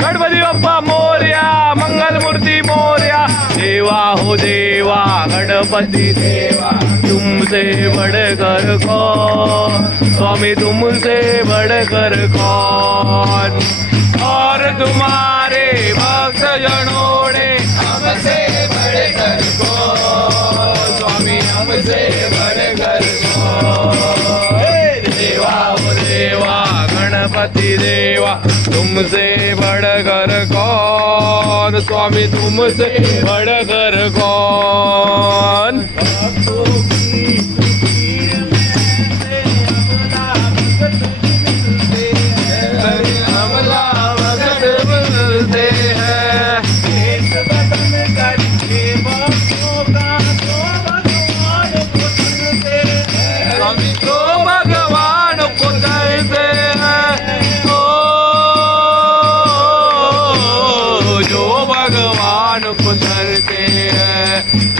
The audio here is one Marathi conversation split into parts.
गणपती बाप्पा मोरया, मंगलमूर्ती मोरया। देवा हो देवा गणपति देवा, तुमसे बढ़कर कौन, स्वामी तुमसे बढ़कर कौन। और तुम्हारे भक्त जनों ने हमसे बढ़कर कौन, स्वामी हमसे बढ़कर कौन। देवा हो देवा गणपति देवा, तुमसे बढ़कर कौन, स्वामी तुमसे बढ़कर कौन।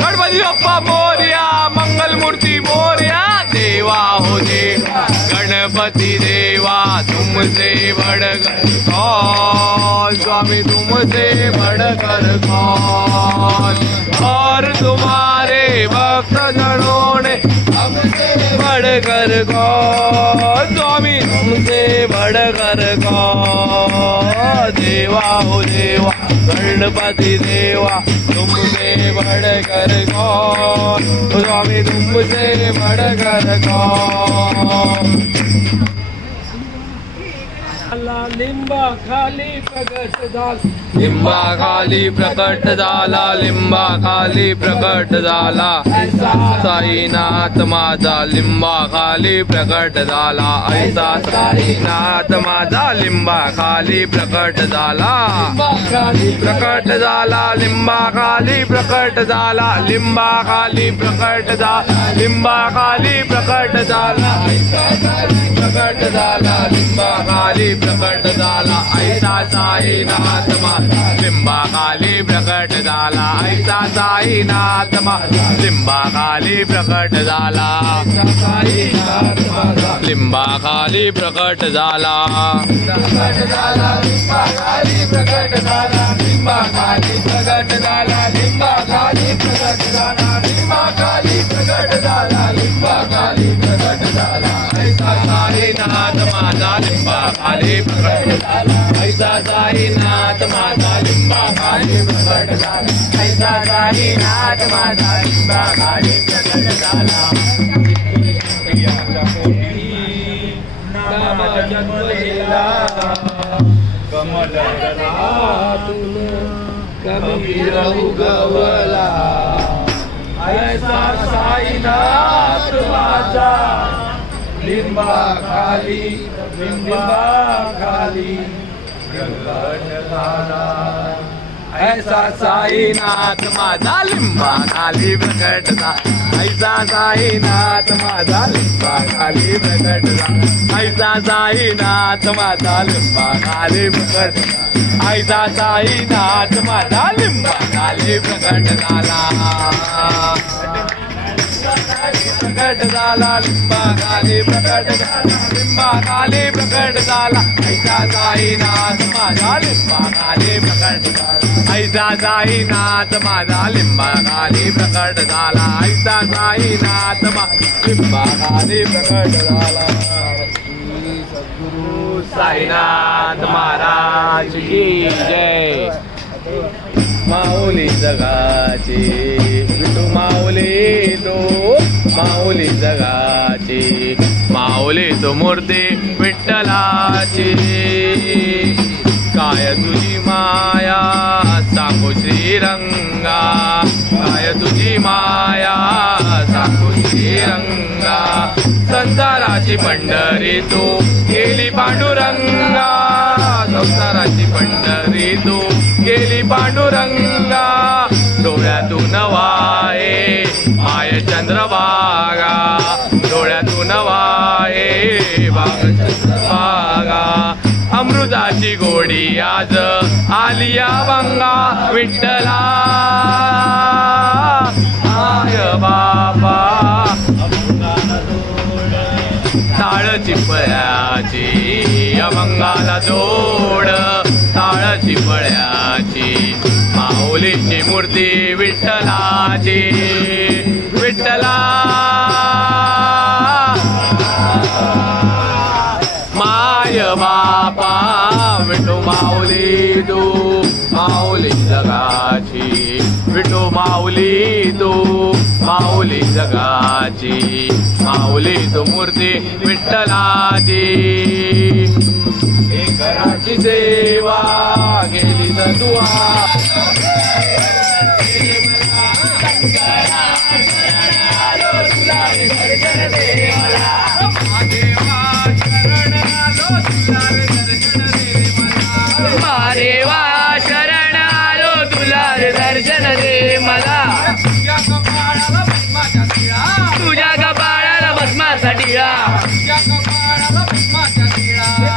गणपति बाप्पा मोरया, मंगल मूर्ति मोरया। देवा हो देवा गणपति देवा, तुमसे बढ़कर कौन, स्वामी तुमसे बढ़कर कौन। और तुम्हारे भक्त जनों ने हमसे बढ़कर कौन, स्वामी तुमसे बढ़कर कौन। देवा हो देवा गणपति देवा, तुमसे बढ़कर कौन, स्वामी तुमसे बढ़कर कौन। लिंबा खाली प्रकट झाला, लिंबा खाली प्रकट झाला, लिंबा खाली प्रकट झाला। साईनाथ माझा लिंबा खाली प्रकट झाला, ऐसा साईनाथ माझा लिंबा खाली प्रकट झाला। प्रकट झाला लिंबा खाली प्रकट झाला, लिंबा खाली प्रकट झाला, लिंबा खाली प्रकट झाला। प्रकट झाला लिंबा खाली प्रकट झाला, ऐसा साईनाथ माझा लिंबा खाली प्रकट झाला, ऐसा साईनाथ माझा लिंबा खाली प्रकट झाला। लिंबा खाली प्रकट झाला, लिंबा खाली प्रकट झाला, लिंबा खाली प्रकट झाला, लिंबा खाली प्रकट झाला, लिंबा खाली प्रकट झाला, लिंबा खाली प्रकट झाला। ऐसा साईनाथ माझा लिंबा खाली प्रकट झाला, ऐसा साईनाथ माझा लिंबा खाली प्रकट झाला, ऐसा साईनाथ माझा लिंबा खाली प्रकट झाला। नाम जन्मलेला कमलदलातून कबीर उगवला, ऐसा साईनाथ माझा लिंबा खाली, लिंबा खाली प्रकट झाला। ऐसा साईनाथ माझा लिंबा खाली प्रकट झाला, ऐसा साईनाथ माझा लिंबा खाली प्रकट झाला, ऐसा साईनाथ माझा लिंबा खाली प्रकट झाला, ऐसा साईनाथ माझा लिंबा खाली प्रकट झाला। प्रकट झाला लिंबा खाली प्रकट झाला, लिंबा खाली प्रकट झाला, ऐसा साईनाथ माझा लिंबा खाली प्रकट झाला, ऐसा साईनाथ माझा लिंबा खाली प्रकट झाला, ऐसा साईनाथ माझा लिंबा खाली प्रकट झाला। सद्गुरु साईनाथ महाराज की जय। माऊली जगाची विठू माऊली तो, माऊली जगाची माऊली तो मूर्ती विठ्ठलाची। काय तुझी माया सांगू श्रीरंगा, काय तुझी माया सांगू श्रीरंगा। संसाराची पंढरी तू गेली पांडुरंगा, संसाराची पंढरी तू गेली पांडुरंगा। डोळ्यातून वाहे माय चंद्रभागा, डोळ्यात डोळ्यातून वाहे बागा अमृताची गोडी आज आलिया बंगा विठ्ठला आय बाबा ताळ चिपळ्याची अभंगाला जोड ताळ चिपळ्याची माऊलीची मूर्ती विठ्ठलाची विठ्ठला माय बापा विठू माऊली तू माऊली जगाची विठू माऊली तू माऊली जगाची माऊली तू मूर्ती विठ्ठलाची घराची सेवा गेली तर तू महादेवा शरण आलो तुला दर्शन दे मला तुझ्या कपाळाला भस्माचा टिळा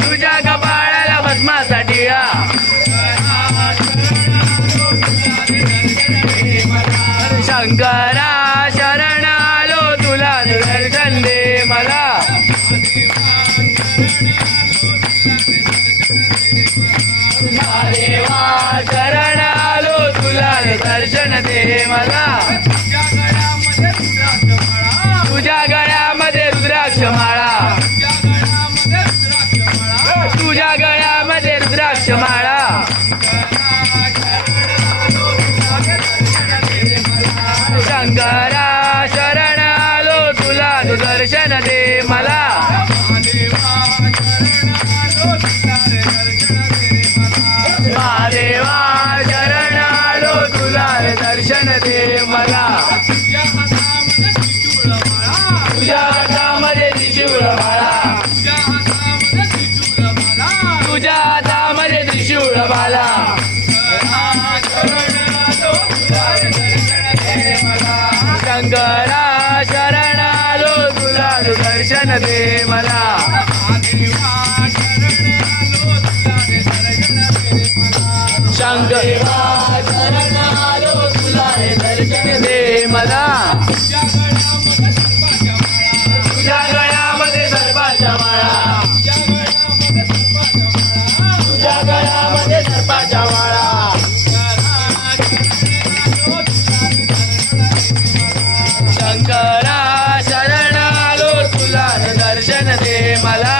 तुझ्या कपाळाला भस्माचा टिळा शंकरा शरण आलो तुला दर्शन दे मला महादेवा शरण आलो तुला दर्शन दे मला तुझ्या गळ्यामध्ये रुद्राक्ष माळा तुझ्या गळ्यामध्ये रुद्राक्ष माळा शंकरा शरण आलो तुला दर्शन दे मला महादेवा शरण आलो तुला दर्शन दे मला तुझ्या हातामध्ये त्रिशूळ माळा तुझ्या हातामध्ये त्रिशूळ माळा शंकरा शरण आलो तुला दर्शन दे मला शंकरा शरण आलो तुला दर्शन दे मला तुझ्या गळ्यामध्ये सर्पाच्या माळा तुझ्या गळ्यामध्ये सर्पाच्या माळा शंकरा शरण आलो तुला दर्शन दे मला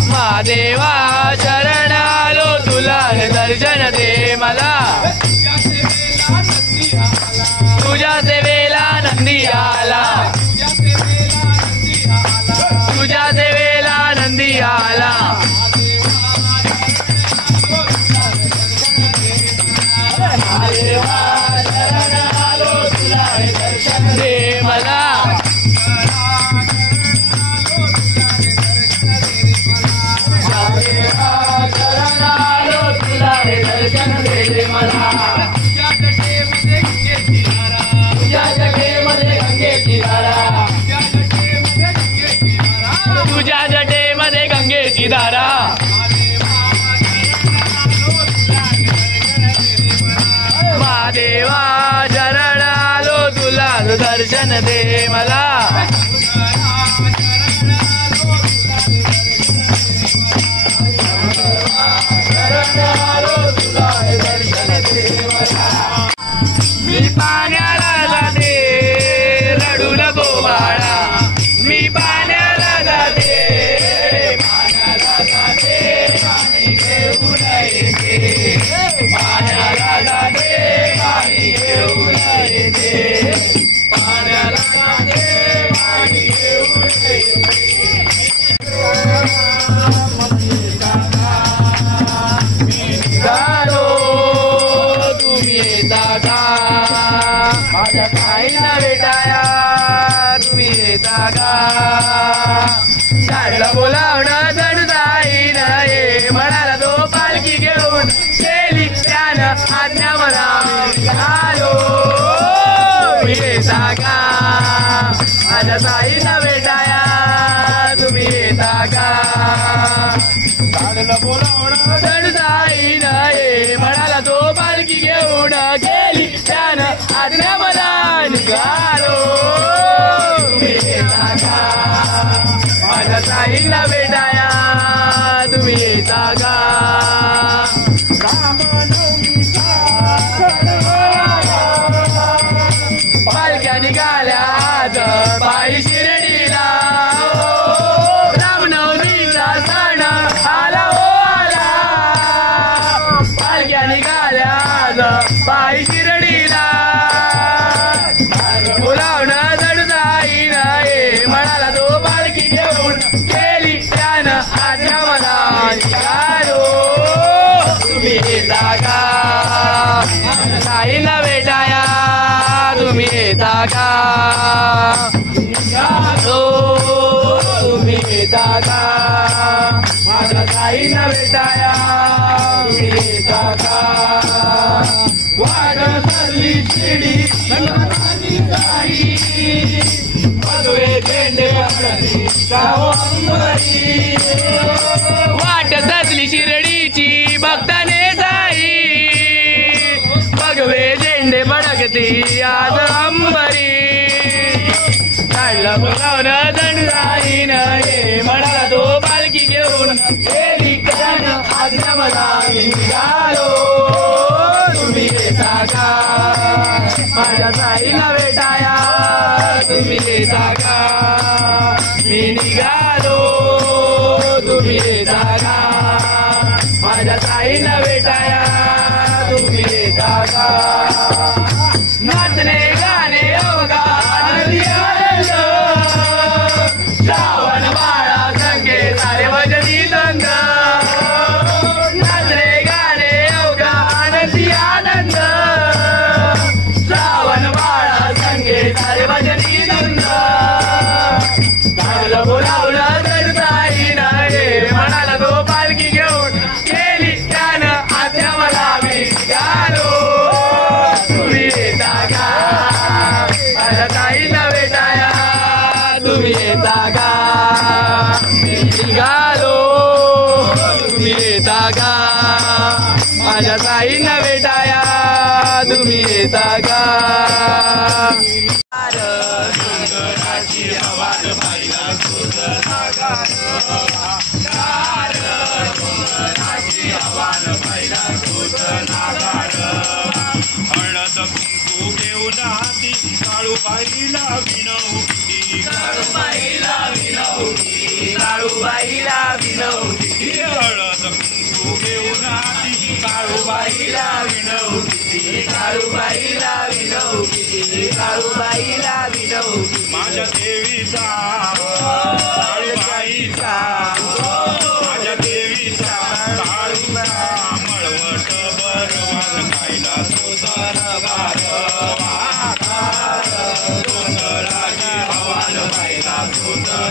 महादेवा शरण आलो तुला दर्शन दे मला तुझ्या सेवेला नंदी आला तुझ्या सेवेला नंदी आला महादेवा शरण आलो तुला दर्शन दे मला शरण आलो तुला दर्शन दे मला तुझ्या जटेमध्ये गंगेची धारा तुझ्या जटेमध्ये गंगेची धारा महादेवा शरण आलो तुला दर्शन दे मला मी पाण्याला जाते रडू नको बाळा मी पाण्याला जाते पाण्याला जाते पाणी घेऊन येते पाण्याला जाते पाणी घेऊन येते पाण्याला जाते पाणी घेऊन माझ्या ताईला भेटाया तुम्ही येता का झाडला बोलावणं जड जाईन ये म्हणाला तो पालखी घेऊन गेली त्यानं आज्ञा मला आलो तुम्ही येता का माझ्या साईला भेटाया तुम्ही येता का झाडलं बोलावणं जडसाईन ये म्हणाला तो पालखी घेऊन गेली त्यानं आज्ञा मला निघालो तुम्ही येता का माझ्या साईला भेटाया तुम्ही येता का पालख्या निघाल्या आज पायी शिर्डीला रामनवमीचा सण आला हो आला पालख्या निघाल्या आज पायी शिर्डीला बोलावणं जडसाईन ये म्हणाला तो पालखी घेऊन गेली त्यानं आज्ञा मला निघालो तुम्ही येता का साईला भेटाया तुम्ही येता का तुम्ही येता का माझ्या साईला भेटाया तुम्ही येता का वाट सरली शिडी भगवे झेंडे वाट सजली शिर्डीची भक्ताने साई भगवे झेंडे बडकती आज अंबरी काढलं बोलावणं जडसाईन ये म्हणाला तो पालखी घेऊन गेली त्यानं आज्ञा मला निघालो तुम्ही येता का माझ्या साईला भेटाया तुम्ही येता का मी निघालो तुम्ही येता का माझ्या साईला भेटाया तुम्ही येता का नाचणे गाणे योगा आनंदी आनंद श्रावण बाळा संगे सारे भजनी दंग नाचणे गाणे योगा आनंदी आनंद श्रावण बाळा संगे सारे भजनी दंग काढलं बोलावलं जडसाईन ये म्हणाला तो पालखी घेऊन गेली त्यानं आज्ञा मला मी निघालो तुम्ही येता का माझ्या ताईला भेटाया तुम्ही येता का निघालो तुम्ही येता का माझ्या ताईला भेटाया तुम्ही येता का डोंगराची आवाज पाहिला डोंगराची आवाज पाहिला हळद कुंकू घेऊन हाती काळूबाईला विनवती काळूबाईला विनवती काळूबाईला विनवती हळद कुंकू घेऊन हाती काळूबाईला विनवती काळूबाईला विनवती काळूबाईला विनवती माझ्या देवीचा काळूबाईचा माझ्या देवीचा काळूचा मळवट बरवाज खायला सुंदर डोंगराची आवाज पाहिला सुंदर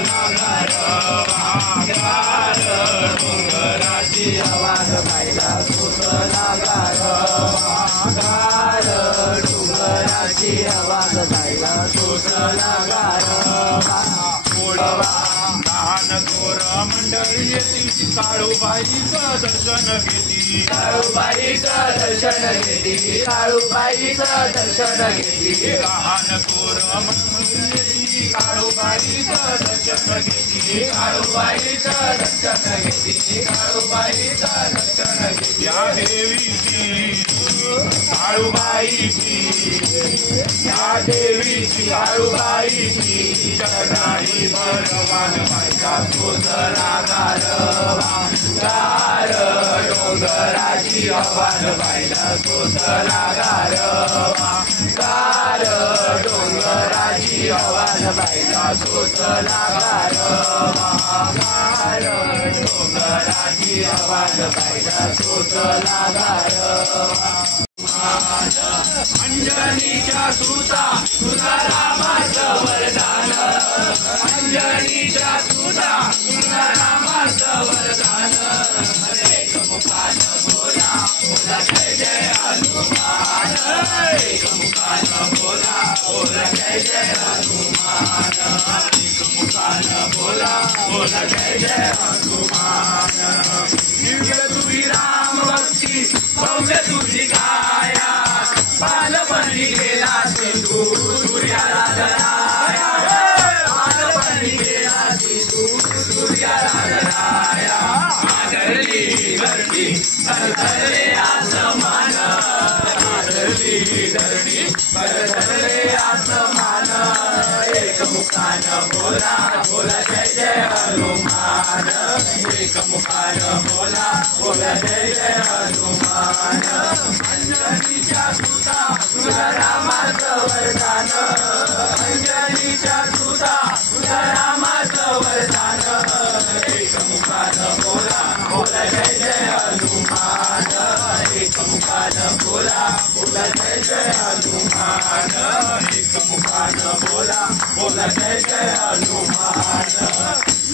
डोंगराची आवाज पाहिला सुंदर डोंगराची आवाज पाहिला सुंदर लहान थोर मंडळी येती काळूबाईचं दर्शन घेती काळूबाईचं दर्शन घेती काळूबाईचं दर्शन घेती लहान थोर मंडळी येती काळूबाईचं दर्शन घेती काळूबाईचं दर्शन घेती काळूबाईचं दर्शन घेती या देवीची काळूबाईची या देवीची काळूबाईची चरणारी बरवान बायका सुंदरा गार डोंगराची आवाज पाहिला सुंदरा गार डोंगराची आवाज पाहिला सुंदरा गार डोंगराची आवाज पाहिला सुंदरा अंजनीच्या सुता तुझा रामाचं वरदान अंजनीच्या सुता तुझा रामाचं वरदान एकमुखान बोला बोला जय जय हनुमान एकमुखान बोला बोला तू सूर्याराधनाया बालपणी गेला तू सूर्याराधनाया आदरली धरणी सरसरले आसमान आदरली धरणी सरसरले आसमान एकमुखान बोला बोला जय जय हनुमान एकमुखान बोला बोला जय जय हनुमान अंजनीच्या सुता तुझा रामाचं वरदान अंजनीच्या सुता तुझा रामाचं वरदान एकमुखान बोला बोला जय जय हनुमान एकमुखान बोला बोला जय जय हनुमान एकमुखान बोला बोला जय जय हनुमान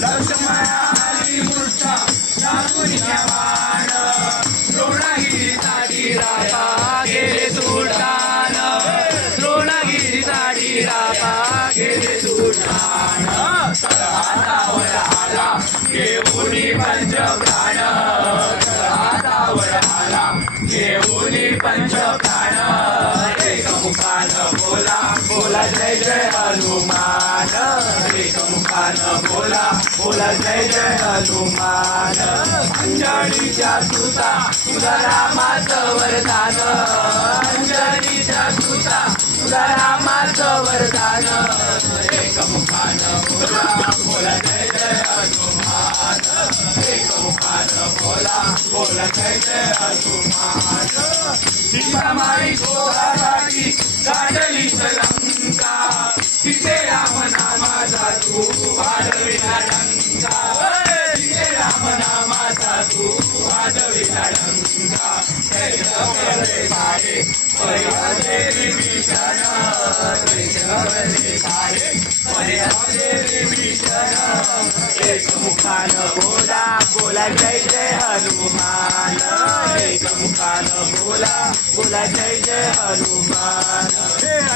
लक्ष्मणा आली मूर्छा लागुनिया बाण द्रोणगिरी रापा गेले सुलतान द्रोणगिरी रापा गेले सुलतान हातावर आला घेऊनी पंचप्राण हातावर आला घेऊनी पंचप्राण एकमुखान बोला बोला जय जय हनुमान एकमुखान बोला बोला जय जय हनुमान अंजनीच्या सुता तुझा रामाचं वरदान अंजनीच्या सुता तुझा रामाचं वरदान एकमुखान बोला बोला जय जय हनुमान एकमुखान बोला बोला जय जय हनुमान सीतामाई गोदासाठी गाडली लंका तिथे राम नामाचा तू वाढविला डंका तिथे राम नामाचा तू वाढविला डंका जय सारे परिहरे विभीषण जय सारे परिहरे विभीषण एकमुखान बोला बोला जय जय हनुमान एकमुखान बोला बोला जय जय हनुमान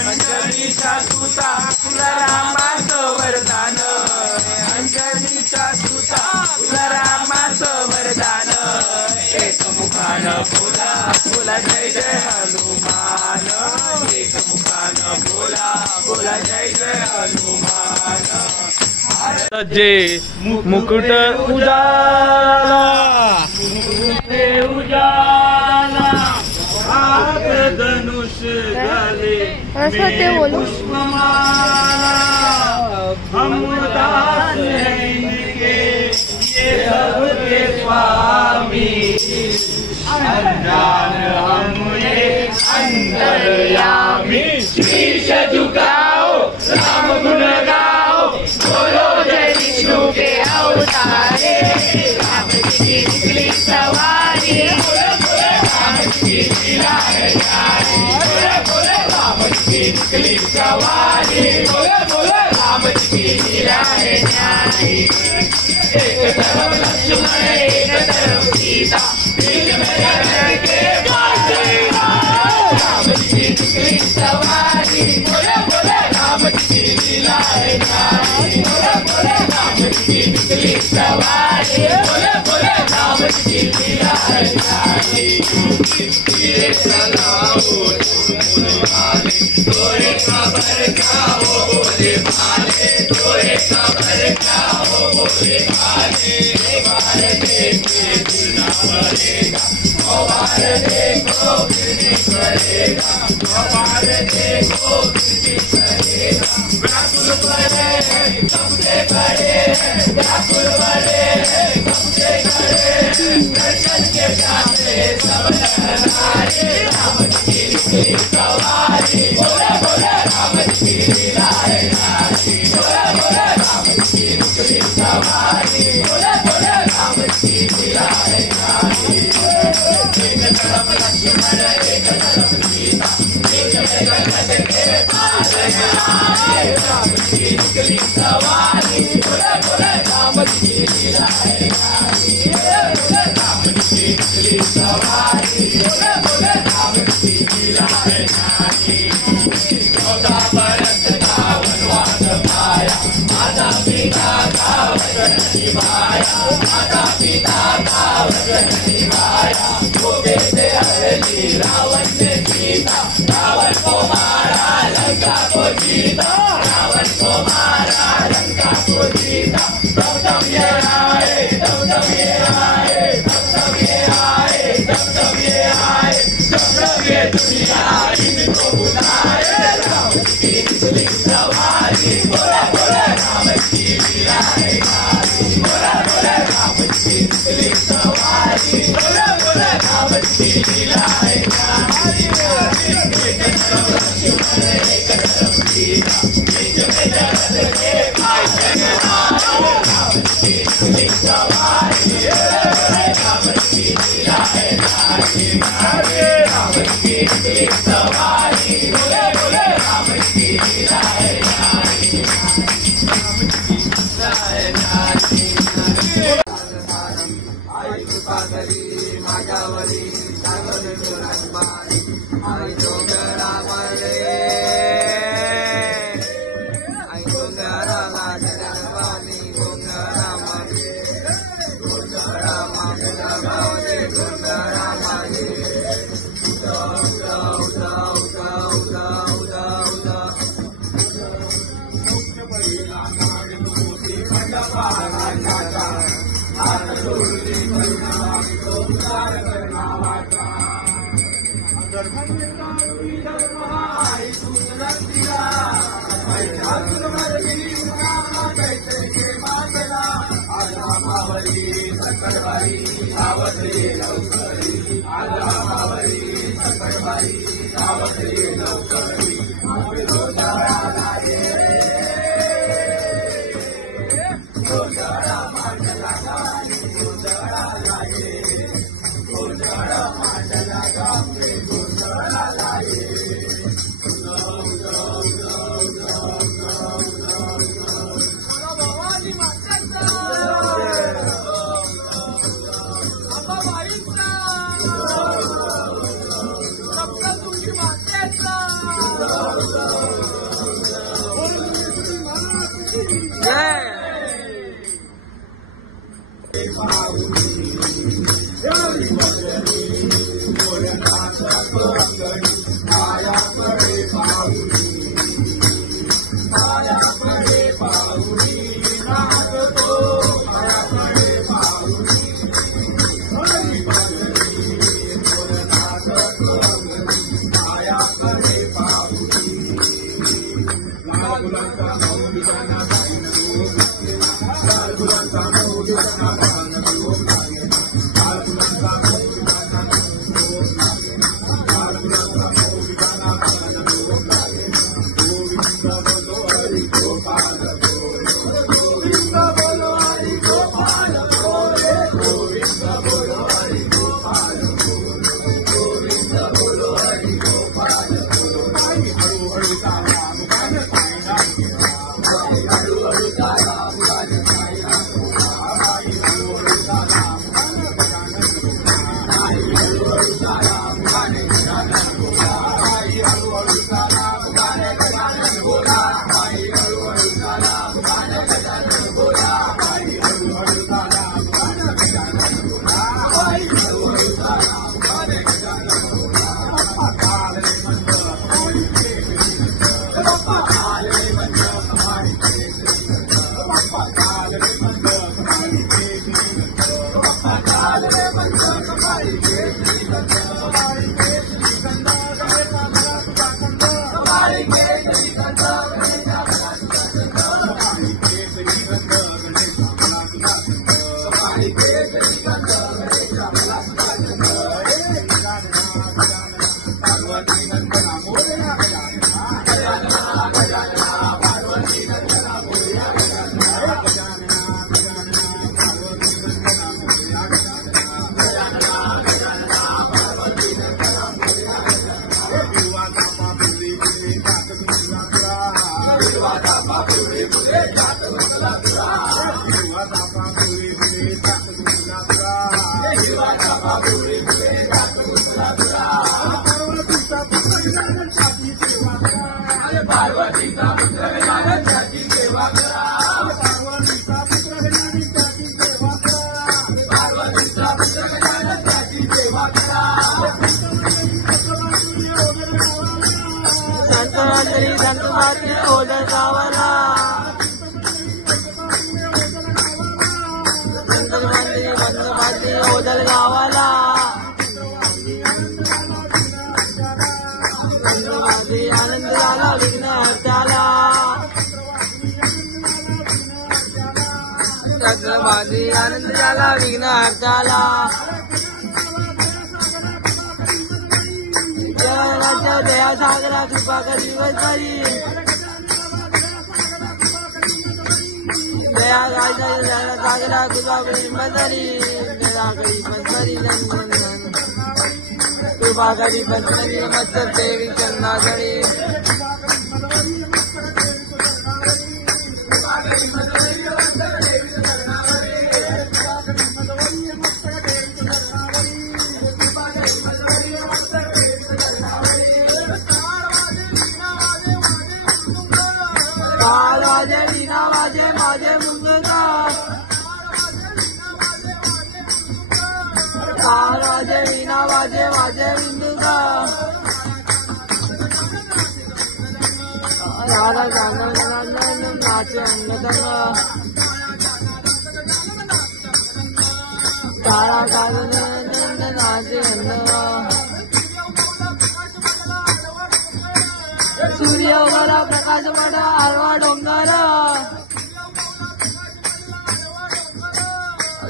अंजनीच्या सुता तुला रामाचं वरदान अंजनीच्या सुता तुला रामाचं वरदान एकमुखान बोला बोला जय जय हनुमान एकमुखान बोला बोला जय जय हनुमान जे मुकुट उजाला हाथ धनुष गले पुष्पमाला हम दास हैं इनके ये सबके स्वामी अनजान हमने अंतर्यामी शीश झुकाओ राम गुण गाओ बोलो जय विष्णु के अवतारे राम जी की निकली सवारी राम जी की लीला है जारी राम जी की निकली सवारी राम जी की लीला है जारी एक तरफ लक्ष्मण एक तरफ सीता बीच में लड़ने के बाद राम जी की निकली सवारी राम जी की लीला है जारी राम जी की निकली सवारी राम जी की लीला है जारी तोरे खबर का हो बोले भाले तोरे खबर का हो बोले भाले बार देखे बिना मरेगा बार देखो फिर करेगा बार देखो फिर करेगा व्याकुल बड़े सबसे बड़े व्याकुल बड़े सबसे बड़े दर्शन के साथे सब नारे राम जी की निकली सवारी बोले राम जी की लीला है जारी बोले राम जी की निकली सवारी बोले राम जी की लीला है जारी एक तरफ लक्ष्मण एक तरफ सीता बीच में लड़ने के बाद राम जी की निकली सवारी बोले राम जी की लीला है जारी राम जी की निकली सवारी बोले राम जी की लीला है जारी 14 बरस का वनवास पाया माता पिता का वचन निभाया माता पिता का वचन निभाया वो बेटे हरली रावण ने सीता रावण को मारा लंका लंका को जीता, रावण को मारा, लंका को जीता। तब तब ये आए, तब तब ये आए, तब तब ये आए, तब तब ये आए, तब तब ये दुनिया इनको बुलाए। राम की निकली सवारी, बोला बोला राम की लीला है भारी, बोला बोला राम की निकली सवारी, बोला बोला राम की लीला है भारी। एक तरफ लक्ष्मण, एक तरफ सीता, बीच में जगत के भाई जगन्नाथ। राम की निकली सवारी, राम की लीला है भारी, राम की निकली सवारी, बोले बोले राम की लीला है भारी, आई कृपाकरी माझ्यावरी सागर दुरांबारी, आई डोंगरावरे, आई डोंगराला जगरवाणी, डोंगरामध्ये, डोंगरामागे, डोंगरामागे, उदा उदा उदा उदा उदा उदा उदा पहिला नाग मोती मंडपाला हात जोडली करुणा उपकार करना वाटा। आई सुंदरतीला ऐतिहासिक मरली कैसे के बाजला, आला मावरी सकळवारी सावत्रे लवकरी, आला मावरी सकळवारी सावत्रे लवकरी। गोंधळा मांडला गाणी, गोंधळा लागे, गोंधळा मांडला गाणे, गोंधळा लागे। भवानी मातेचा, अंबाबाईचा, सप्तशृंगी मातेचा जय। मायाकडे पाहुनी नाचतो, मायाकडे पाहुनी नाचतो, मायाकडे पाहुनी लाल गुलांचा मौलिकांना जाईन रोग, लाल गुलांचा मौलिकांना जाईन रोग, लाल गुलांचा मौलिकांना लाल गुलांचा मौलिकांना जाईन रोग लागे। गोविंद बोलो हरी गोपाल गोरे, गोविंद बोलो हरी गोपाल गोरे, गोविंद बोलो हरी गोपाल गोरे, गोविंद बोलो हरी गोपाल गोरे। आई हळूहळू चाला मुगान पायला, आई हळूहळू चाला मुगान पायला, आई हळूहळू चाला मुगान पायला, आई हळूहळू चाला मुगान पायला, आई हळूहळू चाला मुगान बोला, आई हळूहळू चाला मुगान गजानन बोला, आई हळूहळू चाला मुगान गजानन बोला, आई हळूहळू चाला मुगान गजानन बोला। बाप्पा काले मंद हमारी केसरी, बाप्पा काले मंद हमारी केसरी, बाप्पा काले मंद हमारी केसरी, बाप्पा काले मंद हमारी केसरी, हमारी केसरी गंगा गणे कामरा तुझा कंद, हमारी केसरी गंगा गणे कामरा तुझा कंद, हमारी केसरी गंगा गणे कामरा तुझा कंद, हमारी केसरी गंगा गणे कामरा तुझा कंद। पार्वती नंदना मोरया गजानना, गजानना गजानना पार्वती नंदना मोरया गजानना, गजानना गजानना पार्वती नंदना मोरया गजानना, गजानना गजानना पार्वती नंदना मोरया गजानना। विवादा पापुरी पुरे जात गुंजला तुरा, विवादा पापुरी पुरे जात गुंजला तुरा, विवादा पापुरी पुरे जात गुंजला तुरा, विवादा पापुरी पुरे जात गुंजला तुरा। पार्वतीचा पुत्र गजानन छाती सेवा करा, पार्वतीचा पुत्र गजानन छाती सेवा करा, पार्वतीचा पुत्र गजानन छाती सेवा करा, पार्वतीचा पुत्र गजानन छाती सेवा करा। संत माती ओढल गावाला माती ओढल गावाला आनंद झाला विघ्न हर्त्याला चंद्रमाती आनंद झाला विघ्न हर्त्याला दया सागरा कृपा करी वरी दया सागरा कृपा करी मदरी दया करी मदरी कृपा करी मदरी मत्सर देवी चंदागरी वाजे वीणा वाजे माझे मुंगगा वाजे वीणा वाजे माझे मुंगगा राधा नाचे अंगदंग तारा नाचे अंग सूर्य उगला प्रकाश पडा आरवा डोंगर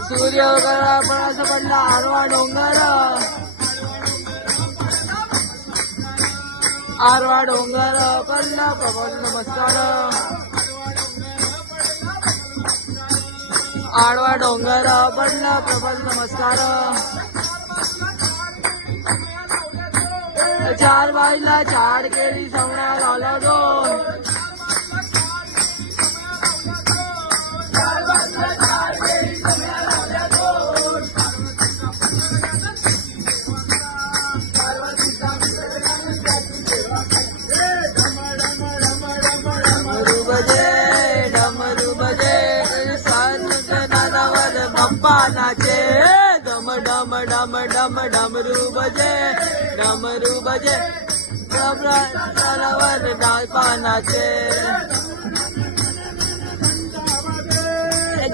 सूर्य उगला प्रकाश पडला आरवा डोंगर आरवा डोंगर पडला प्रभू नमस्कार आरवा डोंगर पडला प्रभू नमस्कार चार बाईला चार केळी सवणा लावला गो डमरू बजे सात नादावर बाप्पा नाचे डम डम डम डम डमरू बजे तलावर डाळपा नाचे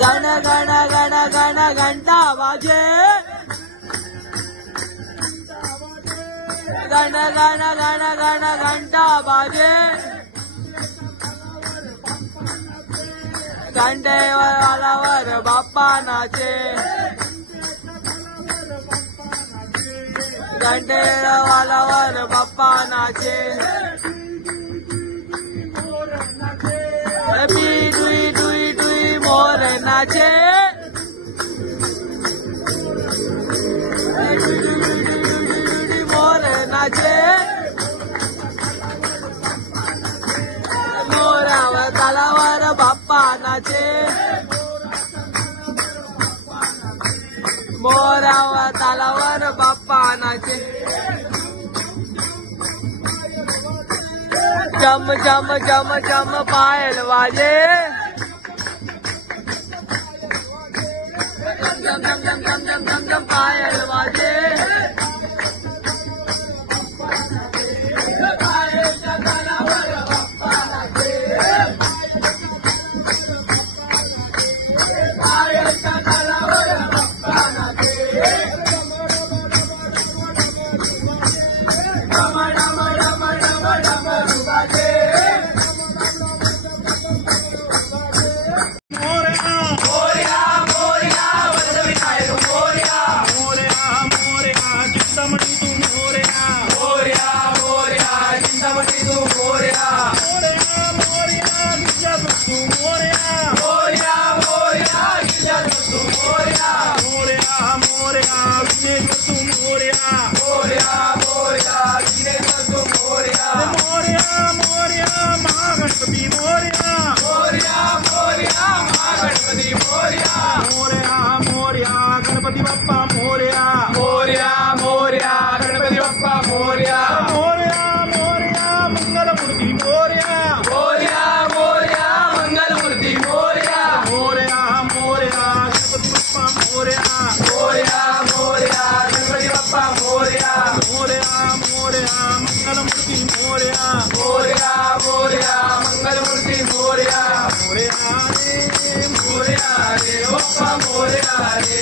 गण गण गण गण घंटा वाजे गण गण गण गण घंटा वाजे घंटेवालावर बाप्पा नाचे घंटेवालावर बाप्पा नाचे पी डुई डुई डुई मोर नाचे मोर नाचे मोरावर तालावर बाप्पा नाचे मोरावर तालावर बाप्पा नाचे चम चम चम चम पायल वाजे चम चम चम चम चम चम चम पायल वाजे मोरया मोरया वसविनायक मोरया मोरया मोरया मोरया मोरया मंगलमूर्ती मोरया मोरया रे बाप्पा मोरया रे